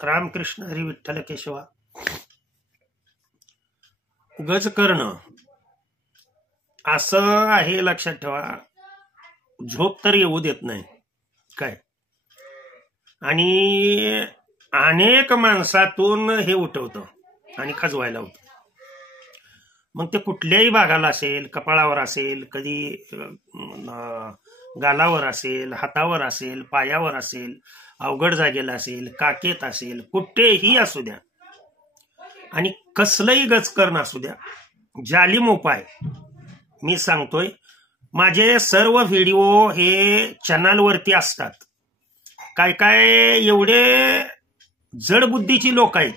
रामकृष्ण हरी विठ्ठल केशवा. गज करणं असं आहे, लक्षात ठेवा. झोप तर येऊ देत नाही काय, आणि अनेक माणसातून हे उठवतं आणि खजवायला होतं. मग ते कुठल्याही भागाला असेल, कपाळावर असेल, कधी गालावर असेल, हातावर असेल, पायावर असेल, अवघड जागेला असेल, काकेत असेल, कुठेही असू द्या आणि कसलंही गजकरण असू द्या, जालिम उपाय मी सांगतोय. माझे सर्व व्हिडिओ हे चॅनलवरती असतात. काय काय एवढे जड बुद्धीची लोक आहेत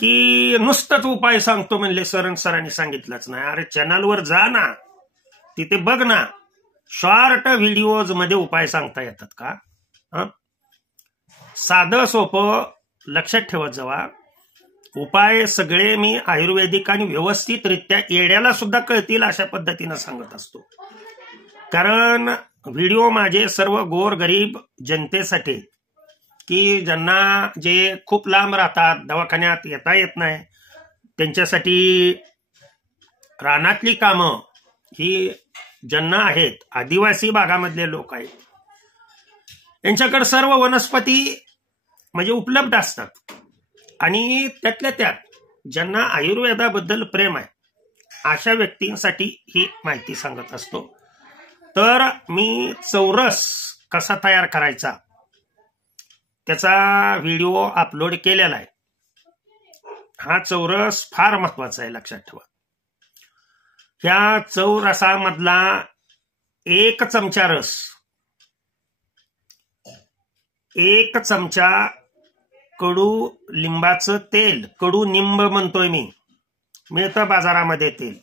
की नुसतंच उपाय सांगतो म्हणले, सरांनी सांगितलंच नाही. अरे चॅनलवर जा ना, तिथे बघ ना, शॉर्ट व्हिडिओज मध्ये उपाय सांगता येतात का? साधं सोपं लक्षात ठेवत जावा. उपाय सगळे मी आयुर्वेदिक आणि व्यवस्थितरित्या येड्याला सुद्धा कळतील अशा पद्धतीनं सांगत असतो. कारण व्हिडिओ माझे सर्व गोरगरीब जनतेसाठी, की ज्यांना जे खूप लांब राहतात, दवाखान्यात येता येत नाही, त्यांच्यासाठी रानातली कामं ही ज्यांना आहेत, आदिवासी भागामधले लोक आहेत, यांच्याकडे सर्व वनस्पती म्हणजे उपलब्ध असतात. आणि त्यातल्या त्यात ज्यांना आयुर्वेदाबद्दल प्रेम आहे अशा व्यक्तींसाठी ही माहिती सांगत असतो. तर मी चौरस कसा तयार करायचा त्याचा व्हिडिओ अपलोड केलेला आहे. हा चौरस फार महत्वाचा आहे, लक्षात ठेवा. ह्या चौरसामधला 1 चमचा रस, 1 चमचा कडू लिंबाचं तेल, कडू निंब म्हणतोय मी, मिळतं बाजारामध्ये तेल,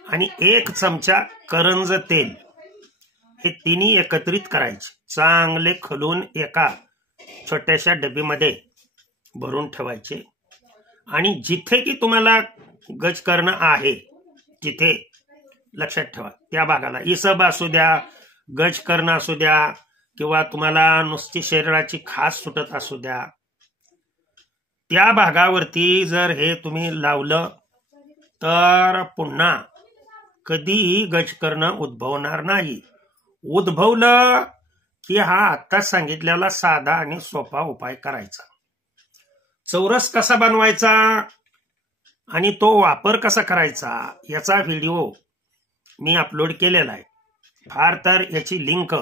आणि 1 चमचा करंज तेल, हे तिन्ही एकत्रित करायचे. चांगले खलून एका छोट्याशा डबीमध्ये भरून ठेवायचे. आणि जिथे की तुम्हाला गज करणं आहे तिथे लक्षात ठेवा, त्या भागाला इसब असू द्या, गज करणं असू द्या, किंवा तुम्हाला नुसती शरीराची खास सुटत असू द्या, त्या भागावरती जर हे तुम्ही लावलं तर पुन्हा कधीही गज करणं उद्भवणार नाही. उद्भवलं की हा आत्ताच सांगितलेला साधा आणि सोपा उपाय करायचा. चौरस कसा बनवायचा आणि तो वापर कसा करायचा याचा व्हिडिओ मी अपलोड केलेला आहे. फार तर याची लिंक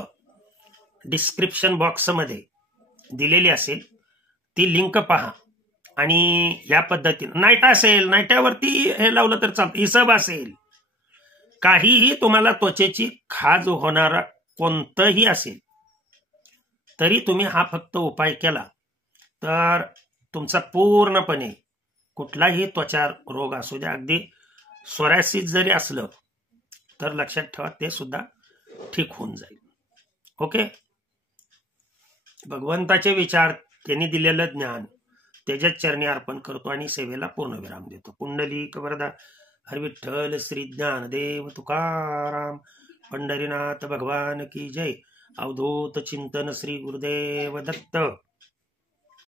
डिस्क्रिप्शन बॉक्समध्ये दिलेली असेल, ती लिंक पहा. आणि या पद्धतीने नाईटा असेल, नाईट्यावरती हे लावलं तर चालतं. इसब असेल, काहीही तुम्हाला त्वचेची खाज होणारा कोणतंही असेल तरी तुम्ही हा फक्त उपाय केला तर तुमचा पूर्णपणे कुठलाही त्वचा रोग असू द्या, अगदी सोरायसिस जरी असलं तर लक्षात ठेवा ते सुद्धा ठीक होऊन जाईल. ओके. भगवंताचे विचार, त्यांनी दिलेलं ज्ञान त्याच्याच चरणी अर्पण करतो आणि सेवेला पूर्णविराम देतो. पुंडलिक वरदा हर विठ्ठल श्री ज्ञानदेव तुकाराम पंढरीनाथ भगवान की जय. अवधूत चिंतन श्री गुरुदेव दत्त.